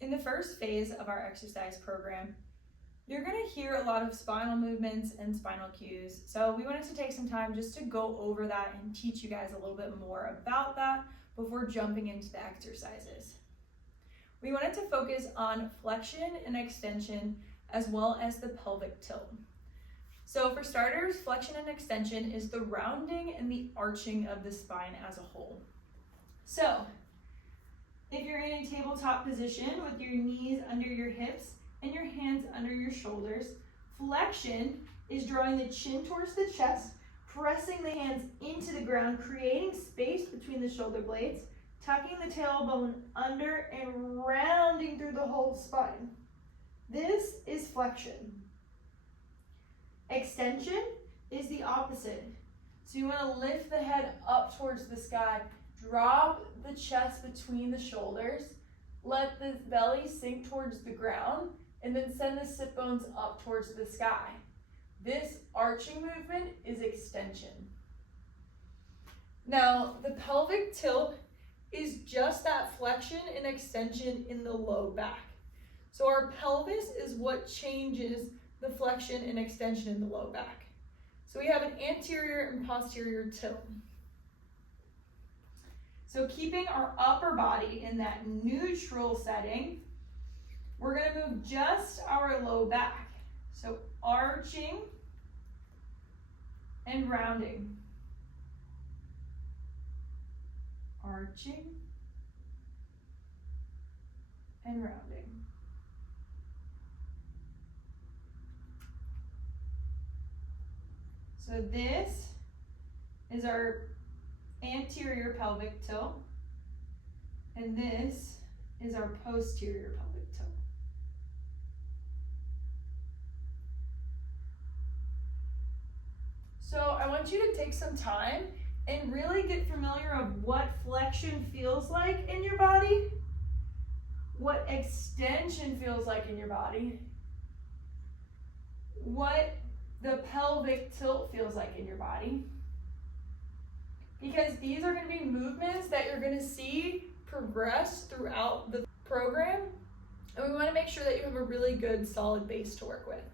In the first phase of our exercise program, you're going to hear a lot of spinal movements and spinal cues. So we wanted to take some time just to go over that and teach you guys a little bit more about that before jumping into the exercises. We wanted to focus on flexion and extension as well as the pelvic tilt. So for starters, flexion and extension is the rounding and the arching of the spine as a whole. So if you're in a tabletop position with your knees under your hips and your hands under your shoulders, flexion is drawing the chin towards the chest, pressing the hands into the ground, creating space between the shoulder blades, tucking the tailbone under and rounding through the whole spine. This is flexion. Extension is the opposite. So you want to lift the head up towards the sky, drop the chest between the shoulders, let the belly sink towards the ground, and then send the sit bones up towards the sky. This arching movement is extension. Now, the pelvic tilt is just that flexion and extension in the low back. So our pelvis is what changes the flexion and extension in the low back. So we have an anterior and posterior tilt. So keeping our upper body in that neutral setting, we're going to move just our low back. So arching and rounding. Arching and rounding. So this is our anterior pelvic tilt, and this is our posterior pelvic tilt. So I want you to take some time and really get familiar of what flexion feels like in your body, what extension feels like in your body, what the pelvic tilt feels like in your body. Because these are going to be movements that you're going to see progress throughout the program, and we want to make sure that you have a really good solid base to work with.